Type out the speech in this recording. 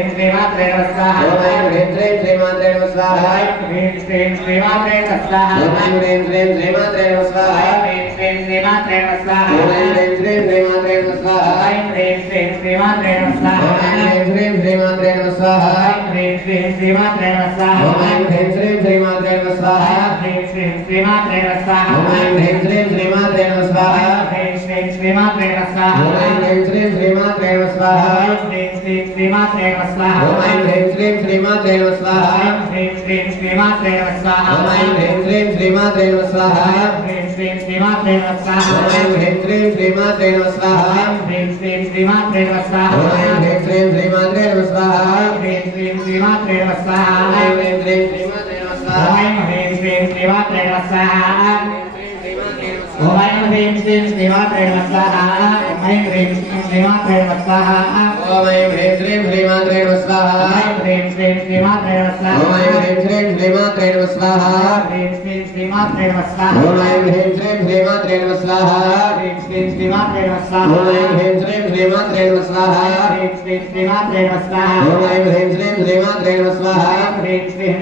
శ్రీం శ్రీమాత్రే నమః స్వాహా ఓం ఐం హ్రీం శ్రీం శ్రీమాత్రే నమః స్వాహా హ్రీం శ్రీం శ్రీమాత్రే నమః స్వాహా ఓం ఐం హ్రీం శ్రీం శ్రీమాత్రే నమః స్వాహా హ్రీం శ్రీం శ్రీమాత్రే నమః స్వాహా ఓం ఐం హ్రీం శ్రీం శ్రీమాత్రే నమః స్వాహా హ్రీం శ్రీం శ్రీమాత్రే నమః స్వాహా ఓం ఐం హ్రీం శ్రీం శ్రీమాత్రే నమః స్వాహా హ్రీం శ్రీం శ్రీమాత్రే నమః స్వాహా ఓం ఐం హ్రీం శ్రీం శ్రీమాత్రే నమః స్వాహా హ్రీం శ్రీం శ్రీమాత్రే నమః స్వాహా ఓం ఐం హ్రీం శ్రీం శ్రీమాత్రే నమః స్వాహా హ్రీం శ్రీం శ్రీమాత్రే నమః స్వాహా ఓం ఐం హ్రీం శ్రీం శ్రీమాత్రే నమః స్వాహా హ్రీం శ్రీం శ్రీమాత్రే నమః స్వాహా ఓం ఐం హ్రీం శ్రీం శ్రీమాత్రే నమః స్వాహా హ్రీం శ్రీం శ్రీమాత్రే నమః స్వాహా ఓం ఐం హ్రీం శ్రీం శ్రీమాత్రే నమః స్వాహా హ్రీం శ్రీం శ్రీమాత్రే నమః స్వాహా ఓం ఐం హ్రీం శ్రీం శ్రీమాత్రే నమః స్వాహా హ్రీం శ్రీం శ్రీమాత్రే నమః స్వాహా ఓం ఐం హ్రీం శ్రీం శ్రీమాత్రే నమః స్వాహా హ్రీం శ్రీం శ్రీమాత్రే నమః స్వాహా ఓం ఐం హ్రీం శ్రీం శ్రీమాత్రే నమః స్వాహా హ్రీం శ్రీం శ్రీమాత్రే నమః స్వాహా ఓం హ్రీం శ్రీం శ్రీమాత్రే నమః స్వాహా హ్రీం శ్రీం శ్రీమాత్రే నమః స్వాహా ఓం ఐం హ్రీం శ్రీం శ్రీమాత్రే నమః స్వాహా హ్రీం శ్రీం శ్రీమాత్రే నమః స్వాహా ఓం ఐం హ్రీం శ్రీం శ్రీమాత్రే నమః స్వాహా హ్రీం శ్రీం శ్రీమాత్రే నమః స్వాహా ఓం ఐం హ్రీం శ్రీం శ్రీమాత్రే నమః స్వాహా హ్రీం శ్రీం శ్రీమాత్రే నమః స్వాహా ఓం ఐం హ్రీం శ్రీం శ్రీమాత్రే నమః స్వాహా హ్రీం శ్రీం శ్రీమాత్రే నమః స్వాహా ఓం ఐం హ్రీం శ్రీం శ్రీమాత్రే నమః స్వాహా హ్రీం శ్రీం